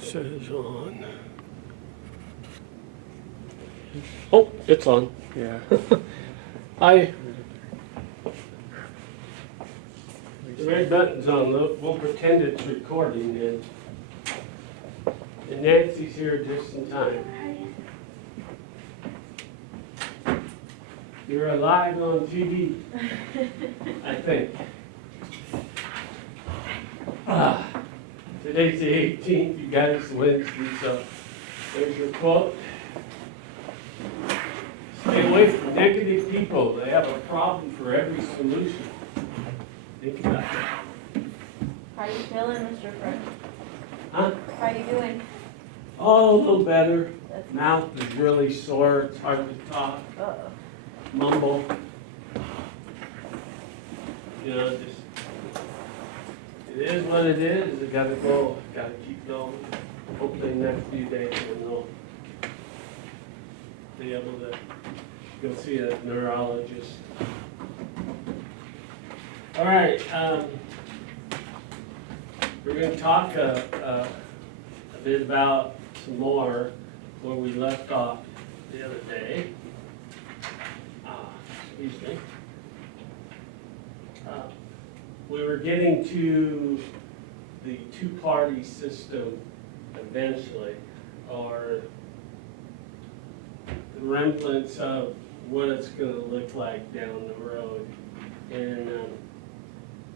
Says on. Oh, it's on. Yeah. The red button's on. Look, we'll pretend it's recording then. And Nancy's here just in time. You're live on TV, I think. Today's the 18th, you guys, Wednesday, so there's your quote. Stay away from negative people. They have a problem for every solution. Think about that. How you feeling, Mr. Friend? Huh? How you doing? Oh, a little better. That's- Mouth is really sore. It's hard to talk, Uh-oh. mumble. You know, just, it is what it is. I gotta go. Gotta keep going. Hopefully next few days we'll be able to go see a neurologist. All right, we're going to talk a bit about some more where we left off the other day. Excuse me. We were getting to the two-party system eventually, or the remnants of what it's going to look like down the road. And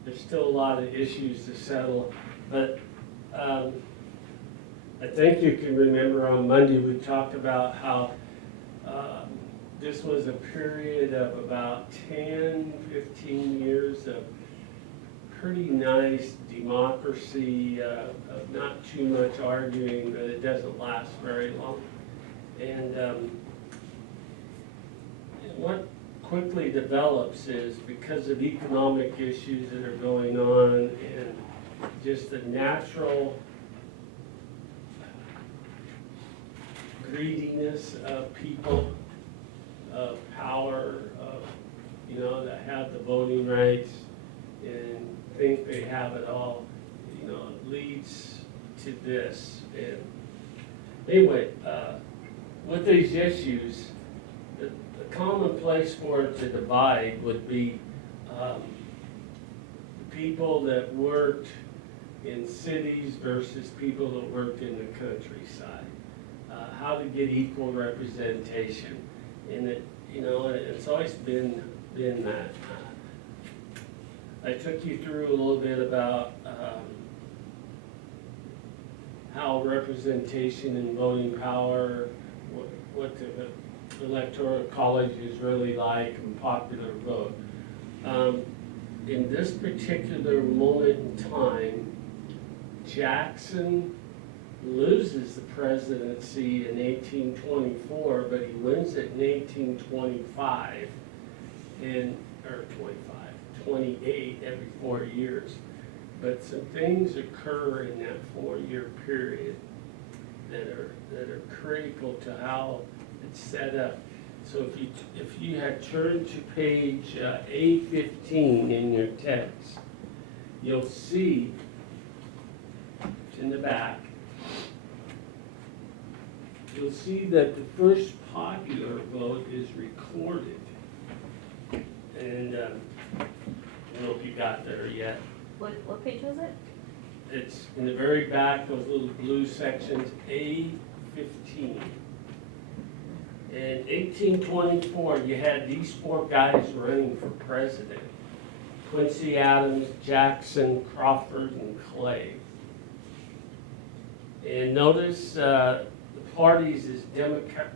there's still a lot of issues to settle, but I think you can remember on Monday we talked about how this was a period of about 10, 15 years of pretty nice democracy, of not too much arguing, but it doesn't last very long. And what quickly develops is because of economic issues that are going on and just the natural greediness of people, of power, of, you know, that have the voting rights and think they have it all, you know, it leads to this. And anyway, with these issues, the common place for it to divide would be the people that worked in cities versus people that worked in the countryside. How to get equal representation. And it, you know, it's always been that. I took you through a little bit about how representation and voting power, what the electoral college is really like and popular vote. In this particular moment in time, Jackson loses the presidency in 1824, but he wins it in 1825, or 28 every 4 years. But some things occur in that 4-year period that are critical to how it's set up. So if you had turned to page A15 in your text, you'll see it's in the back. You'll see that the first popular vote is recorded. And I don't know if you got there yet. What page was it? It's in the very back, those little blue sections, A15. In 1824, you had these 4 guys running for president: Quincy Adams, Jackson, Crawford, and Clay. And notice the parties is Democrat.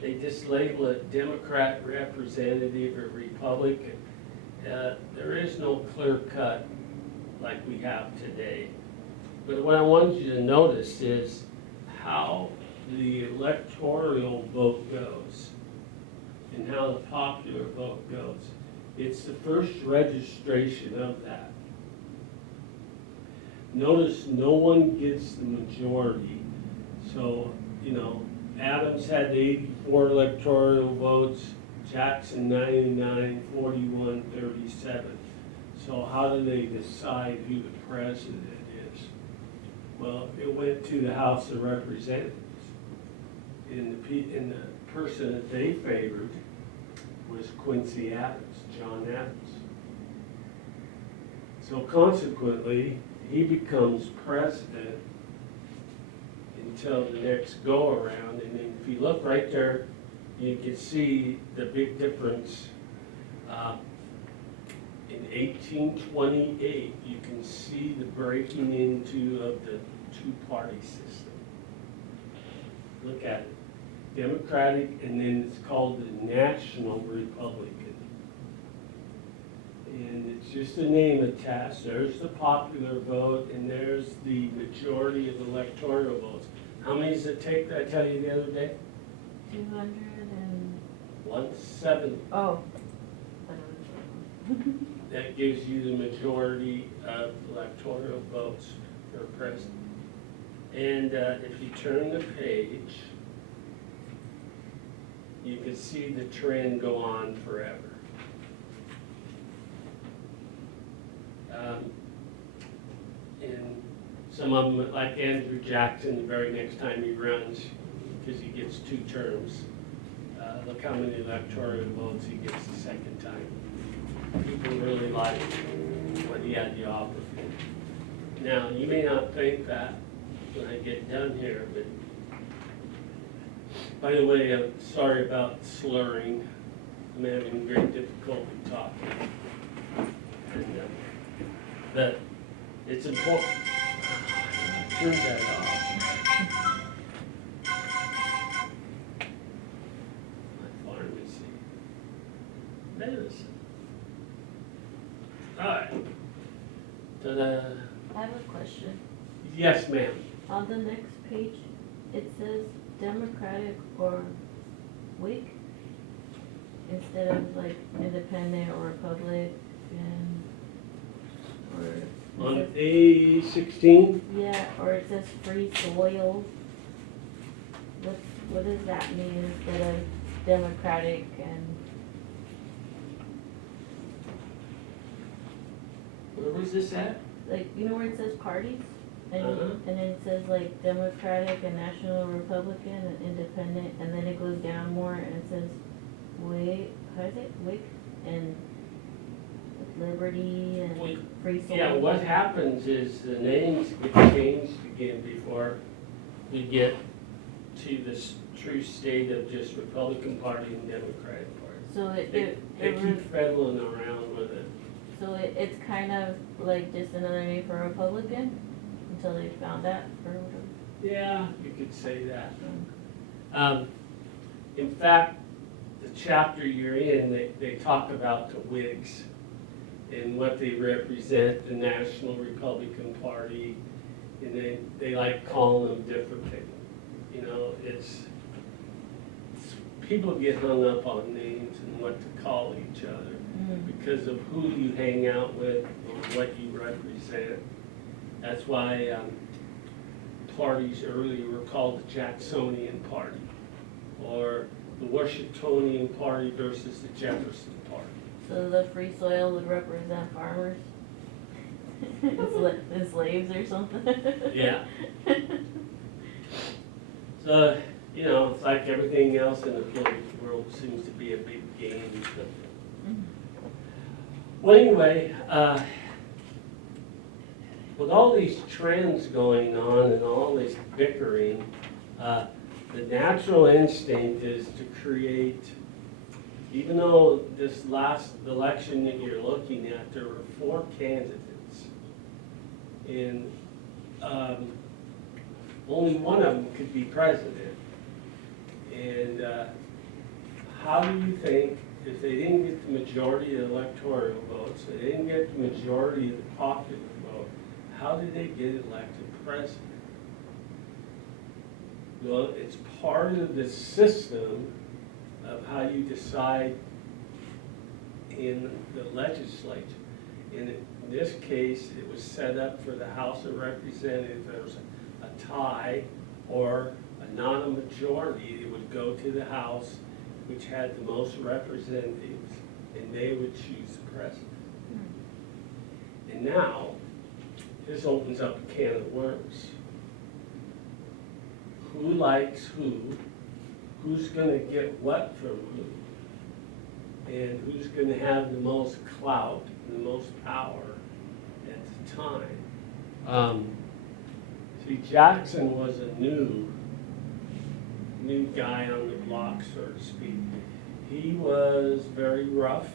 They just label it Democrat, Representative, or Republican. There is no clear cut like we have today. But what I want you to notice is how the electoral vote goes and how the popular vote goes. It's the first registration of that. Notice no one gets the majority. So, you know, Adams had 84 electoral votes, Jackson 99, 41, 37. So how do they decide who the president is? Well, it went to the House of Representatives. And the person that they favored was Quincy Adams, John Adams. So consequently, he becomes president until the next go-around. And then if you look right there, you can see the big difference. In 1828, you can see the breaking into of the two-party system. Look at it. Democratic, and then it's called the National Republican. And it's just a name attached. There's the popular vote, and there's the majority of electoral votes. How many does it take, did I tell you the other day? 200 and, 170. oh. That gives you the majority of electoral votes for president. And if you turn the page, you can see the trend go on forever. And some of them, like Andrew Jackson, the very next time he runs, because he gets 2 terms, look how many electoral votes he gets the second time. People really like what he had to offer. Now, you may not think that when I get done here, but by the way, I'm sorry about slurring. I'm having great difficulty talking. And, but it's important. Turn that off. My pharmacy. Medicine. All right. Ta-da. I have a question. Yes, ma'am. On the next page, it says Democratic or Whig instead of like Independent or Republican or On A16, yeah, or it says Free Soil. What does that mean instead of Democratic and where was this at? like you know where it says parties? And, Uh-huh. and then it says like Democratic and National Republican and Independent, and then it goes down more and it says Whig, how is it? Whig and Liberty and Well, Free Soil. Yeah, what happens is the names get changed again before we get to this true state of just Republican Party and Democratic Party. So it, They, it, they it keep fiddling around with it. so it's kind of like just another name for Republican until they found that or whatever. Yeah, you could say that. In fact, the chapter you're in, they talk about the Whigs and what they represent, the National Republican Party, and they like calling them different things. You know, it's people get hung up on names and what to call each other because of who you hang out with or what you represent. That's why parties earlier were called the Jacksonian Party, or the Washingtonian Party versus the Jefferson Party. So the Free Soil would represent farmers? And slaves or something? Yeah. So, you know, it's like everything else in the political world seems to be a big game. Well, anyway, with all these trends going on and all this bickering, the natural instinct is to create, even though this last election that you're looking at, there were 4 candidates. And only one of them could be president. And how do you think, if they didn't get the majority of the electoral votes, they didn't get the majority of the popular vote, how did they get elected president? Well, it's part of the system of how you decide in the legislature. In this case, it was set up for the House of Representatives. There was a tie or a non-majority. It would go to the House, which had the most representatives, and they would choose the president. And now, this opens up a can of worms. who likes who's gonna get what from who, and who's gonna have the most clout, the most power at the time. See, Jackson was a new guy on the block, so to speak. He was very rough.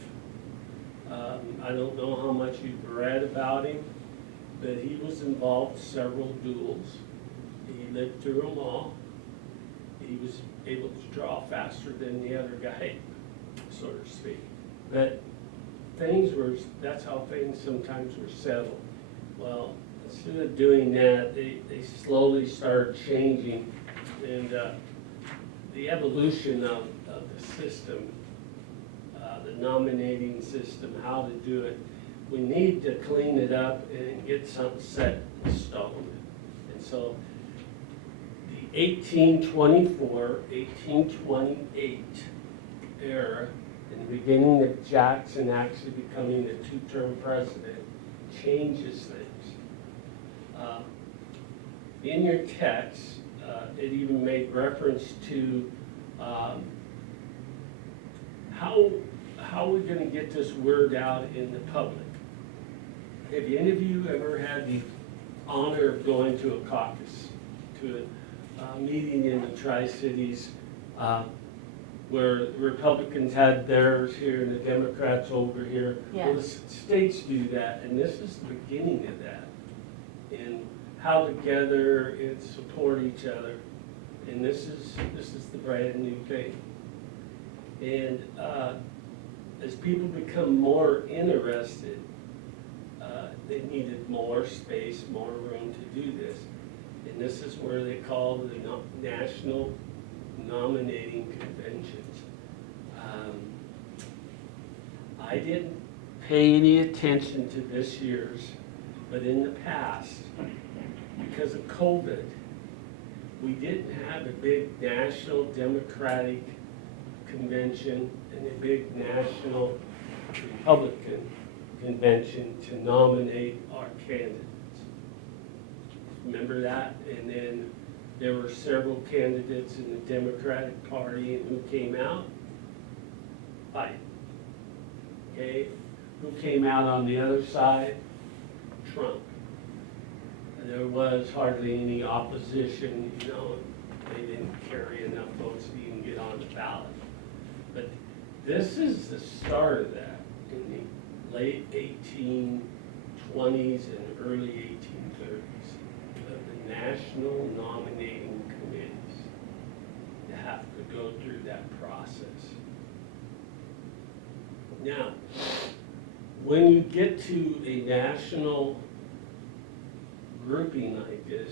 I don't know how much you've read about him, but he was involved in several duels. He lived through them all. He was able to draw faster than the other guy, so to speak. But that's how things sometimes were settled. Well, instead of doing that, they slowly started changing, and the evolution of the system, the nominating system, how to do it, we need to clean it up and get something set in stone. And so the 1824, 1828 era, in the beginning of Jackson actually becoming the two-term president, changes things. In your text, it even made reference to how we're going to get this word out in the public. Have any of you ever had the honor of going to a caucus, to a meeting in the Tri-Cities, where the Republicans had theirs here and the Democrats over here? Yeah. Well, the states do that, and this is the beginning of that. And how to gather and support each other. And this is the brand new thing. And as people become more interested, they needed more space, more room to do this. And this is where they call the National Nominating Conventions. I didn't pay any attention to this year's, but in the past, because of COVID, we didn't have a big national Democratic convention and a big national Republican convention to nominate our candidates. Remember that? And then there were several candidates in the Democratic Party, and who came out? Biden. Okay? Who came out on the other side? Trump. And there was hardly any opposition, they didn't carry enough votes to even get on the ballot. But this is the start of that in the late 1820s and early 1830s, of the national nominating committees to have to go through that process. Now, when you get to a national grouping like this,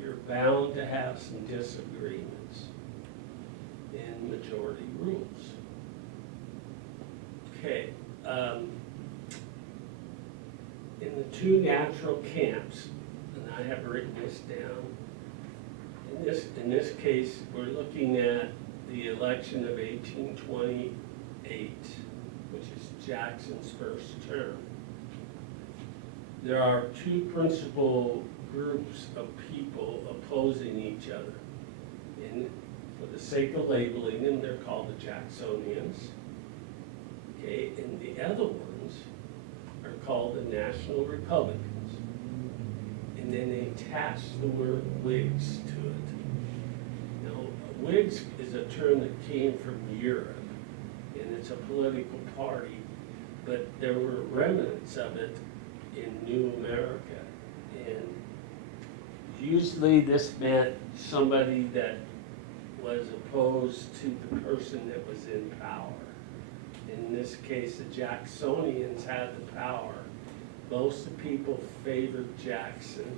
you're bound to have some disagreements in majority rules. Okay, in the two natural camps, and I have written this down, in this case, we're looking at the election of 1828, which is Jackson's first term. There are two principal groups of people opposing each other. And for the sake of labeling them, they're called the Jacksonians. Okay, and the other ones are called the National Republicans. And then they attach the word Whigs to it. Now, Whigs is a term that came from Europe, and it's a political party, but there were remnants of it in New America. And usually this meant somebody that was opposed to the person that was in power. In this case, the Jacksonians had the power. Most of the people favored Jackson.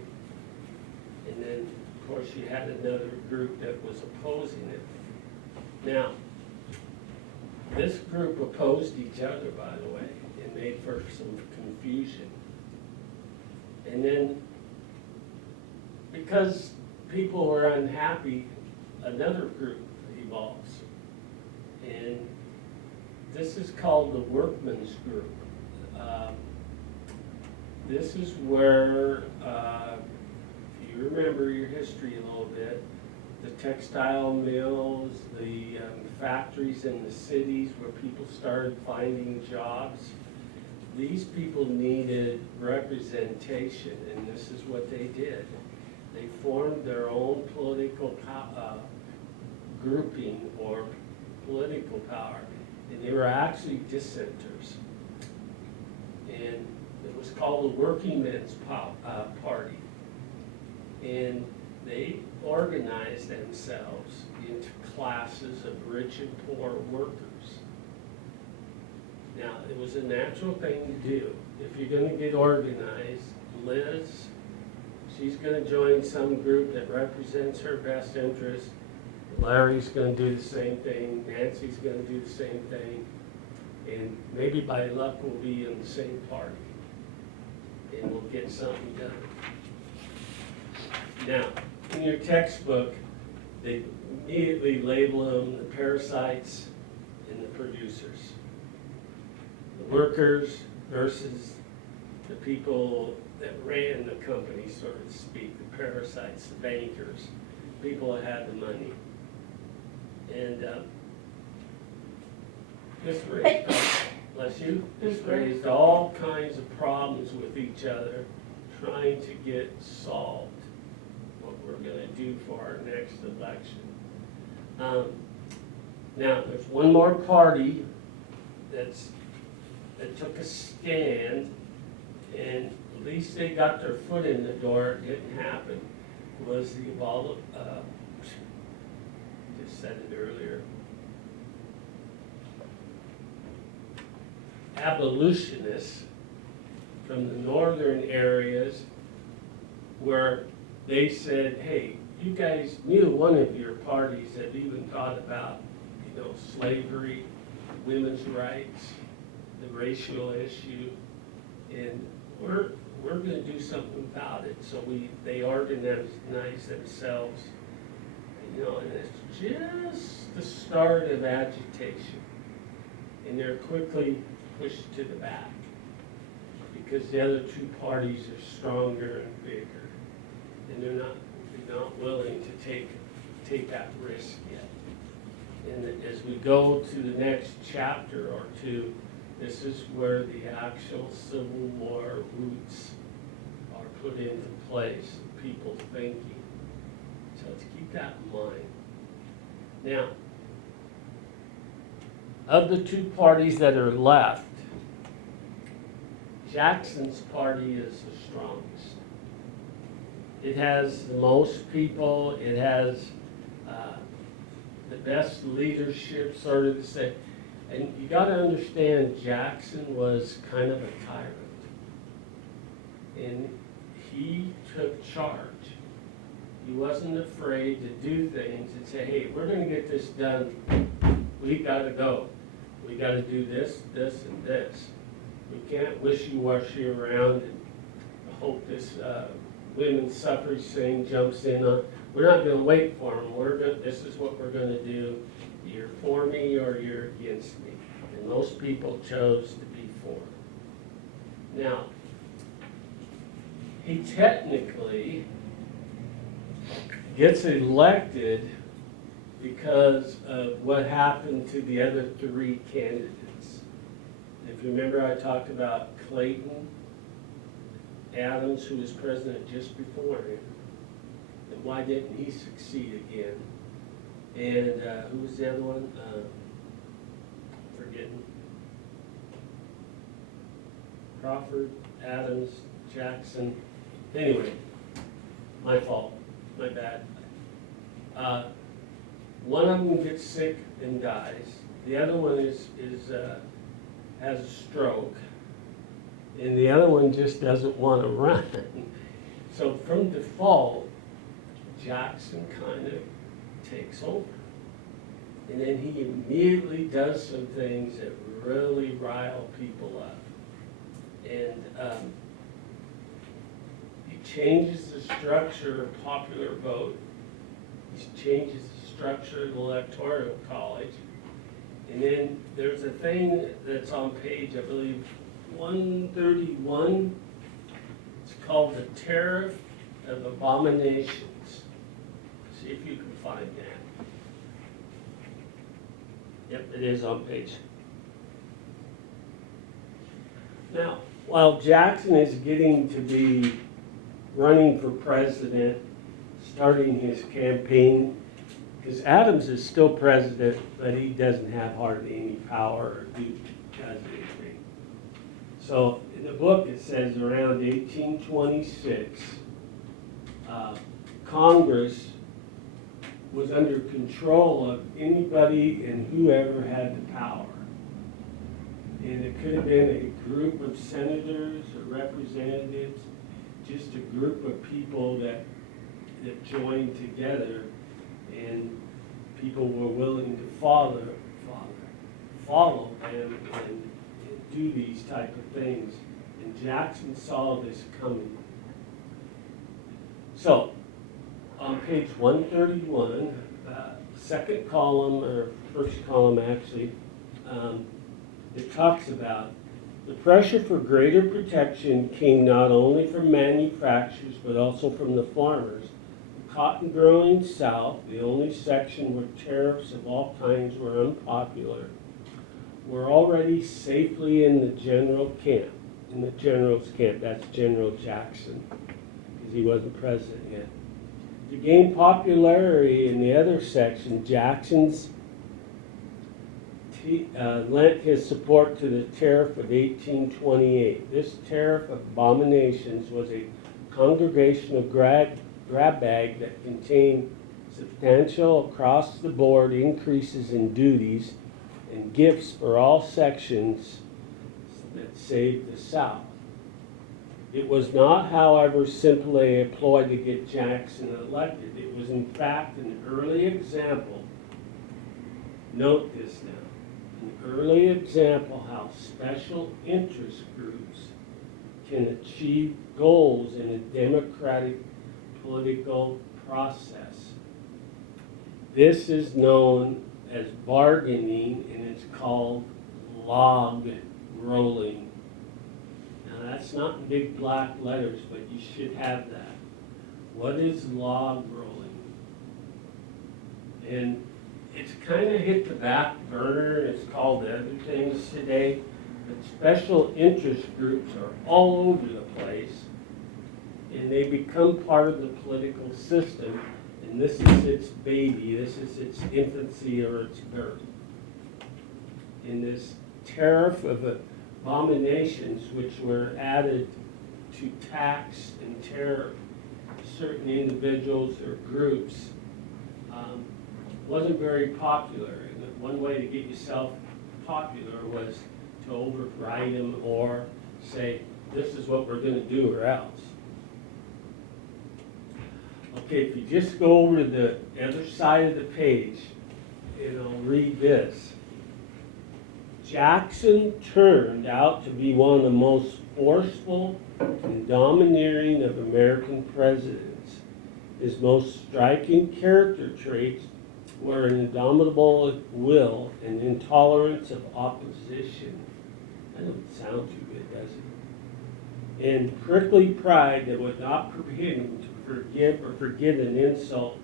And then, of course, you had another group that was opposing it. Now, this group opposed each other, by the way, and made for some confusion. And then, because people were unhappy, another group evolves. And this is called the Workmen's Group. This is where, if you remember your history a little bit, the textile mills, the factories in the cities where people started finding jobs. These people needed representation, and this is what they did. They formed their own political grouping or political power, and they were actually dissenters. And it was called the Working Men's Party. And they organized themselves into classes of rich and poor workers. Now, it was a natural thing to do. If you're gonna get organized, Liz, she's gonna join some group that represents her best interest. Larry's gonna do the same thing, Nancy's gonna do the same thing, and maybe by luck we'll be in the same party, and we'll get something done. Now, in your textbook, they immediately label them the parasites and the producers. The workers versus the people that ran the company, so to speak, the parasites, the bankers, people that had the money. And this raised, bless you, this raised all kinds of problems with each other, trying to get solved what we're gonna do for our next election. Now, there's one more party that took a stand, and at least they got their foot in the door. It didn't happen. Was the just said it earlier, abolitionists from the northern areas, where they said, hey, you guys, neither one of your parties have even thought about, slavery, women's rights, the racial issue, and we're going to do something about it. So they organize themselves, and it's just the start of agitation, and they're quickly pushed to the back because the other two parties are stronger and bigger, and they're not willing to take that risk yet. And as we go to the next chapter or two, this is where the actual Civil War roots are put into place, people's thinking. So let's keep that in mind. Now, of the two parties that are left, Jackson's party is the strongest. It has the most people, it has the best leadership, sort of to say. And you got to understand, Jackson was kind of a tyrant. And he took charge. He wasn't afraid to do things and say, hey, we're going to get this done. We got to go. We got to do this, this, and this. We can't wishy-washy around and hope this women's suffrage thing jumps in on. We're not going to wait for them. This is what we're going to do. You're for me or you're against me. And most people chose to be for. Now, he technically gets elected because of what happened to the other three candidates. If you remember, I talked about Clayton Adams, who was president just before him. And why didn't he succeed again? And who was the other one? Forgetting. Crawford, Adams, Jackson. Anyway, my fault, my bad. One of them gets sick and dies. The other one has a stroke, and the other one just doesn't want to run. So from default, Jackson kind of takes over. And then he immediately does some things that really rile people up. And he changes the structure of popular vote. He changes the structure of the electoral college. And then there's a thing that's on page, I believe, 131. It's called the Tariff of Abominations. See if you can find that. Yep, it is on page. Now, while Jackson is getting to be running for president, starting his campaign, because Adams is still president, but he doesn't have hardly any power or does anything. So in the book it says around 1826, Congress was under control of anybody and whoever had the power. And it could have been a group of senators or representatives, just a group of people that joined together, and people were willing to follow them and do these type of things. And Jackson saw this coming. So, on page 131, second column, or first column actually, it talks about the pressure for greater protection came not only from manufacturers but also from the farmers. The cotton growing South, the only section where tariffs of all kinds were unpopular, were already safely in the general's camp. That's General Jackson, because he wasn't president yet. To gain popularity in the other section, Jackson's lent his support to the tariff of 1828. This tariff of abominations was a congregational grab bag that contained substantial across-the-board increases in duties and gifts for all sections that saved the South. It was not, however, simply a ploy to get Jackson elected. It was, in fact, an early example. Note this now. An early example how special interest groups can achieve goals in a democratic political process. This is known as bargaining, and it's called log rolling. Now that's not in big black letters, but you should have that. What is log rolling? And it's kind of hit the back burner. It's called other things today, but special interest groups are all over the place, and they become part of the political system, and this is its baby, this is its infancy or its birth. In this tariff of abominations which were added to tax and tariff certain individuals or groups, wasn't very popular. And one way to get yourself popular was to override them or say, this is what we're going to do or else. Okay, if you just go over to the other side of the page, and I'll read this. Jackson turned out to be one of the most forceful and domineering of American presidents. His most striking character traits were an indomitable will and intolerance of opposition. That doesn't sound too good, does it? And prickly pride that would not permit him to forgive or forget an insult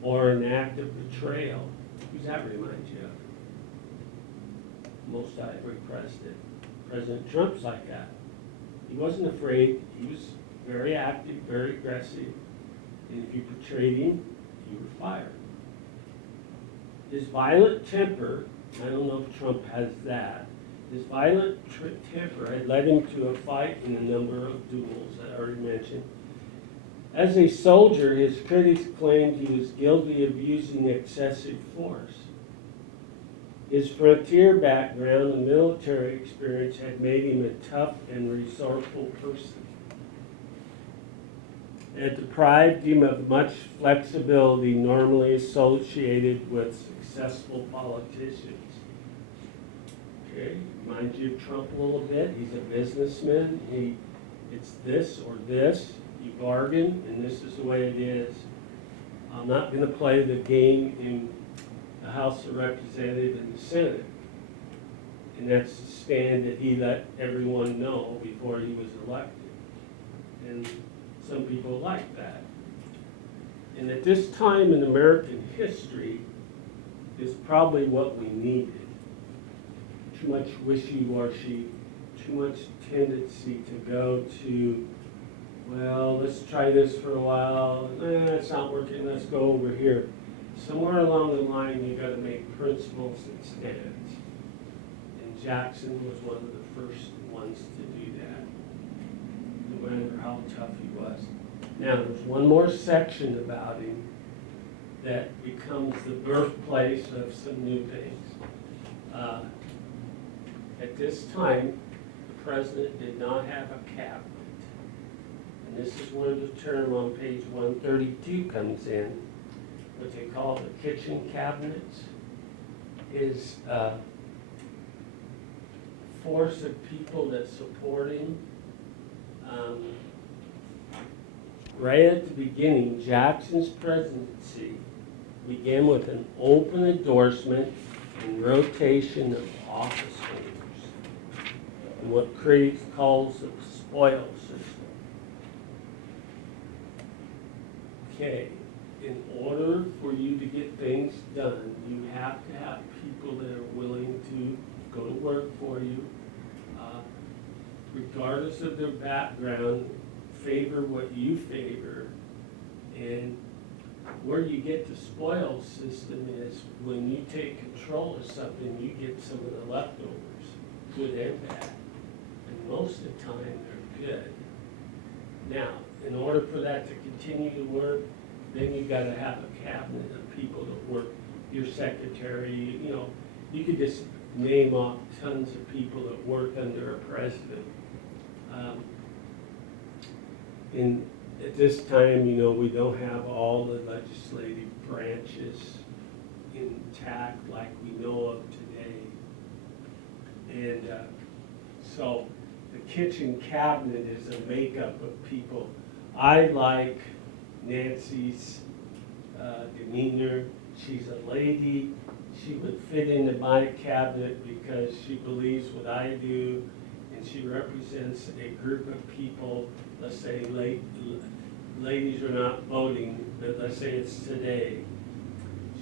or an act of betrayal. Who's that remind you of? Most every president. President Trump's like that. He wasn't afraid. He was very active, very aggressive. And if you betrayed him, you were fired. His violent temper, I don't know if Trump has that, his violent temper had led him to a fight in a number of duels that I already mentioned. As a soldier, his critics claimed he was guilty of using excessive force. His frontier background and military experience had made him a tough and resourceful person. It deprived him of much flexibility normally associated with successful politicians. Okay, reminds you of Trump a little bit. He's a businessman. It's this or this. You bargain, and this is the way it is. I'm not going to play the game in the House of Representatives and the Senate. And that's the stand that he let everyone know before he was elected. And some people like that. And at this time in American history is probably what we needed. Too much wishy-washy, too much tendency to go to, well, let's try this for a while, it's not working, let's go over here. Somewhere along the line, you gotta make principles and stands. And Jackson was one of the first ones to do that, no matter how tough he was. Now, there's one more section about him that becomes the birthplace of some new things. At this time, the president did not have a cabinet. And this is where the term on page 132 comes in, what they call the kitchen cabinets, is a force of people that support him. Right at the beginning, Jackson's presidency began with an open endorsement and rotation of office holders, and what Craig calls the spoil system. Okay, in order for you to get things done, you have to have people that are willing to go to work for you, regardless of their background, favor what you favor. And where you get the spoil system is when you take control of something, you get some of the leftovers, good and bad. And most of the time, they're good. Now, in order for that to continue to work, then you gotta have a cabinet of people that work, your secretary, you know, you could just name off tons of people that work under a president. At this time, you know, we don't have all the legislative branches intact like we know of today. And so the kitchen cabinet is a makeup of people. I like Nancy's demeanor. She's a lady. She would fit into my cabinet because she believes what I do, and she represents a group of people. Let's say ladies are not voting, but let's say it's today.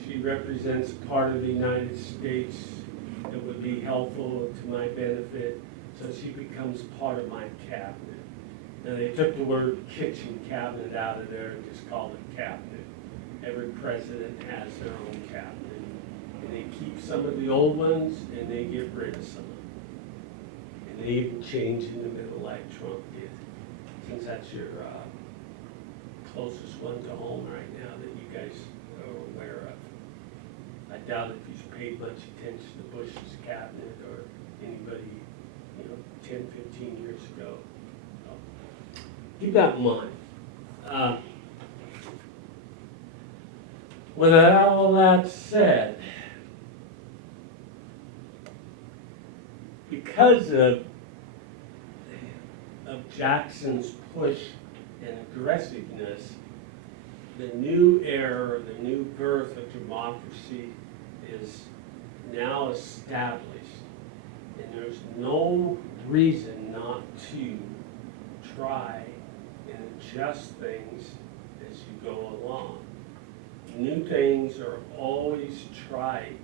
She represents part of the United States that would be helpful to my benefit, so she becomes part of my cabinet. Now, they took the word kitchen cabinet out of there and just called it cabinet. Every president has their own cabinet. And they keep some of the old ones and they get rid of some of them. And they even change in the middle like Trump did. Since that's your closest one to home right now that you guys are aware of. I doubt if he's paid much attention to Bush's cabinet or anybody, 10, 15 years ago. So, keep that in mind. With all that said, because of Jackson's push and aggressiveness, the new era, the new birth of democracy is now established. And there's no reason not to try and adjust things as you go along. New things are always tried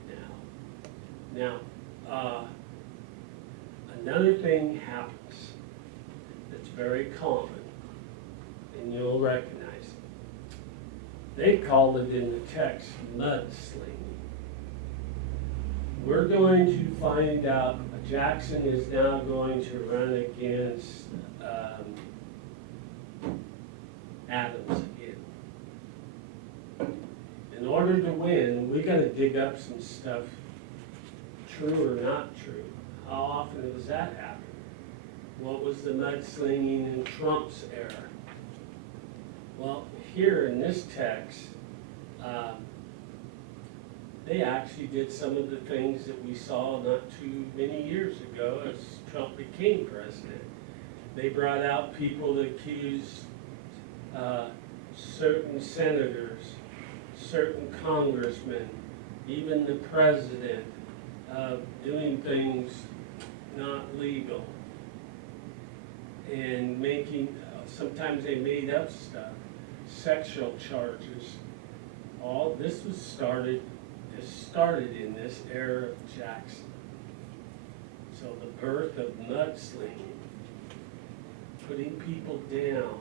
now. Now, another thing happens that's very common, and you'll recognize it. They called it in the text mudslinging. We're going to find out Jackson is now going to run against Adams again. In order to win, we got to dig up some stuff, true or not true. How often does that happen? What was the mudslinging in Trump's era? Well, here in this text, they actually did some of the things that we saw not too many years ago as Trump became president. They brought out people that accused certain senators, certain congressmen, even the president of doing things not legal and making, sometimes they made up stuff. sexual charges. All this started in this era of Jackson. So the birth of mudslinging, putting people down,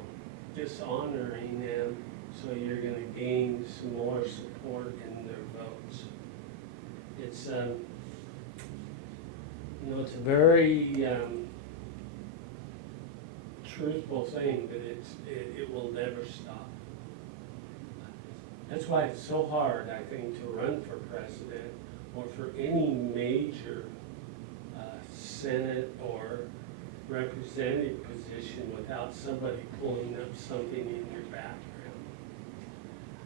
dishonoring them, so you're gonna gain some more support in their votes. It's, it's a very, truthful thing, but it will never stop. That's why it's so hard, I think, to run for president or for any major Senate or representative position without somebody pulling up something in your background.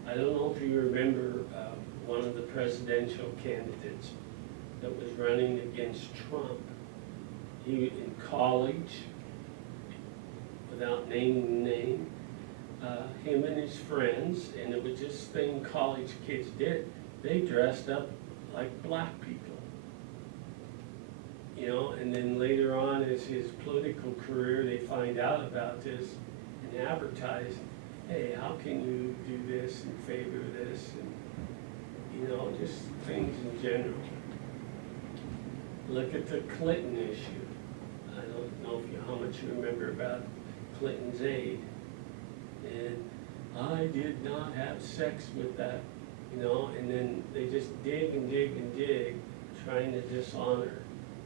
I don't know if you remember one of the presidential candidates that was running against Trump. He, in college, without naming the name, him and his friends, and it was just thing college kids did, they dressed up like black people. You know, and then later on as his political career, they find out about this and advertise, hey, how can you do this and favor this, and, just things in general. Look at the Clinton issue. I don't know how much you remember about Clinton's aide. And I did not have sex with that, and then they just dig and dig and dig, trying to dishonor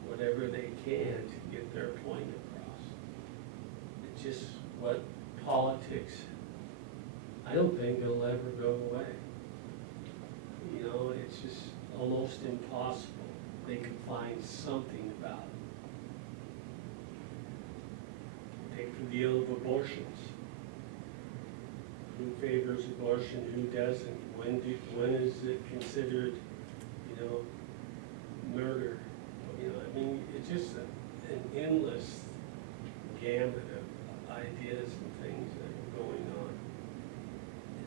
whatever they can to get their point across. It's just what politics, I don't think it'll ever go away. It's just almost impossible. They can find something about it. Take the deal of abortions. Who favors abortion, who doesn't? When is it considered, murder? It's just an endless gamut of ideas and things that are going on.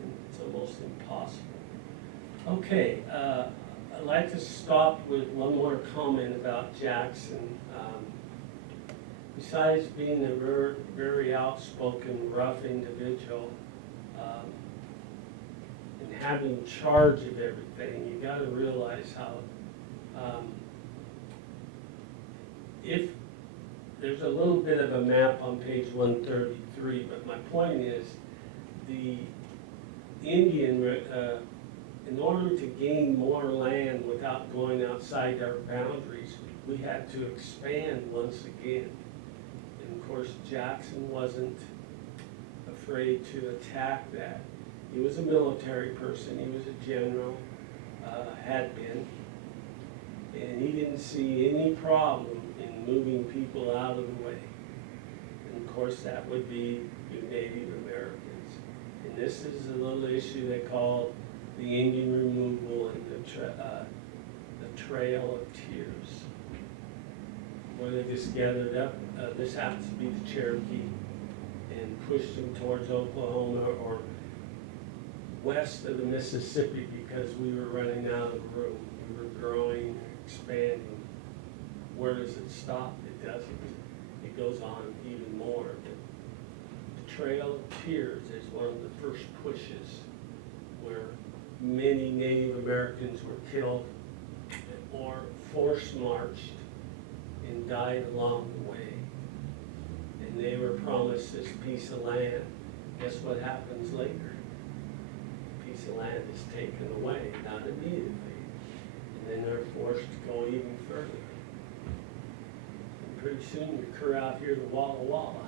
And it's almost impossible. Okay, I'd like to stop with one more comment about Jackson. Besides being a very, very outspoken, rough individual, and having charge of everything, you got to realize how if there's a little bit of a map on page 133, but my point is the Indian, in order to gain more land without going outside our boundaries, we had to expand once again. And of course, Jackson wasn't afraid to attack that. He was a military person, he was a general, had been, and he didn't see any problem in moving people out of the way. And of course, that would be the Native Americans. And this is a little issue they call the Indian removal and the Trail of Tears, where they just gathered up, this happens to be the Cherokee, and pushed them towards Oklahoma or west of the Mississippi because we were running out of room. We were growing, expanding. Where does it stop? It doesn't. It goes on even more. The Trail of Tears is one of the first pushes where many Native Americans were killed or force marched and died along the way. And they were promised this piece of land. Guess what happens later? The piece of land is taken away, not immediately. And then they're forced to go even further. And pretty soon you clear out here to Walla Walla.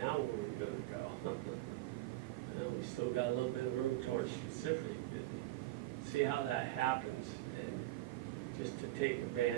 Now where are we gonna go? Well, we still got a little bit of room towards Pacific. See how that happens, and just to take advantage